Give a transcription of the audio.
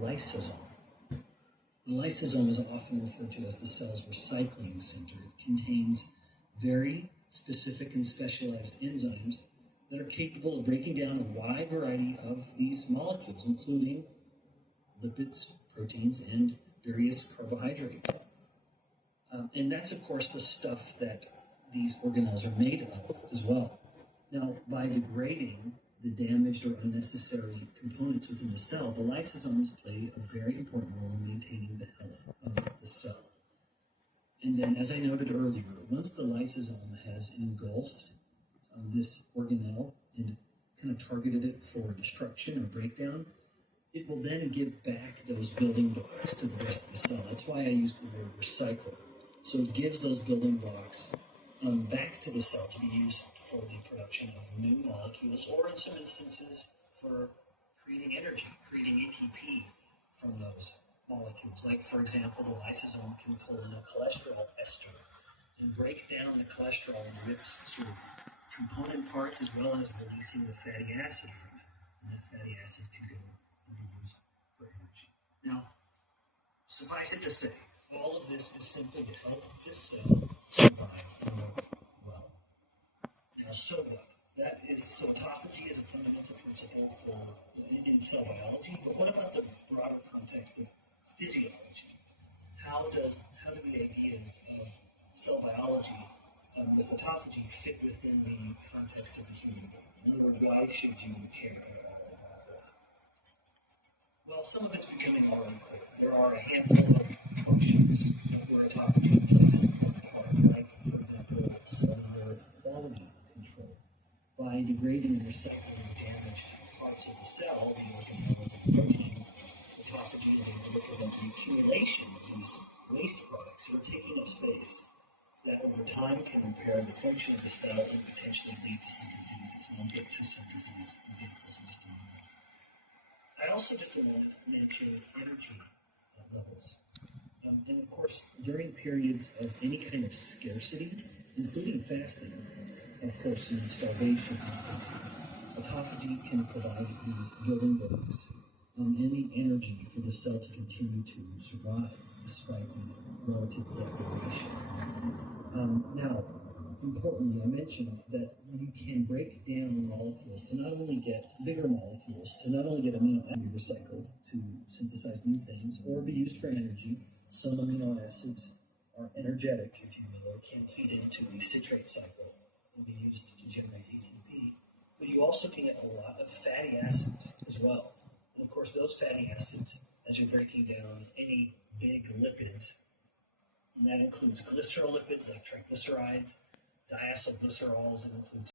lysosome. The lysosome is often referred to as the cell's recycling center. It contains very specific and specialized enzymes that are capable of breaking down a wide variety of these molecules, including lipids, proteins, and various carbohydrates. And that's, of course, the stuff that these organelles are made of as well. Now, by degrading the damaged or unnecessary components within the cell, the lysosomes play a very important role in maintaining the health of the cell. And then, as I noted earlier, once the lysosome has engulfed this organelle and kind of targeted it for destruction or breakdown, it will then give back those building blocks to the rest of the cell. That's why I used the word recycle. So it gives those building blocks back to the cell to be used for the production of new molecules, or in some instances for creating energy, creating ATP from those molecules. Like, for example, the lysosome can pull in a cholesterol ester and break down the cholesterol into its sort of component parts, as well as releasing the fatty acid from it. And that fatty acid can go and be used for energy. Now, suffice it to say, all of this is simply to help this cell survive and work well. Now, so what? So autophagy is a fundamental principle in cell biology, but what about the broader context of physiology? How do the ideas of cell biology with autophagy fit within the context of the human body? In other words, why should you care about this? Well, some of it's becoming already clear. There are a handful of functions where autophagy plays an important part, like, for example, cellular quality control. By degrading and recycling the damaged parts of the cell, the organelles and proteins, autophagy is able to prevent the accumulation of these waste products that are taking up space that over time can impair the function of the cell and potentially lead to some diseases. And I'll get to some disease examples in just a moment. I also just want to mention energy levels. And of course, during periods of any kind of scarcity, including fasting, of course, in starvation instances, autophagy can provide these building blocks and the energy for the cell to continue to survive despite the relative deprivation. Now, importantly, I mentioned that you can break down molecules to not only get bigger molecules, to not only get amino acids recycled to synthesize new things or be used for energy. Some amino acids are energetic, if you will, or can feed into the citrate cycle and be used to generate ATP. But you also can get a lot of fatty acids as well. And of course, those fatty acids, as you're breaking down any big lipids, and that includes glycerolipids like triglycerides, diacylglycerols, it includes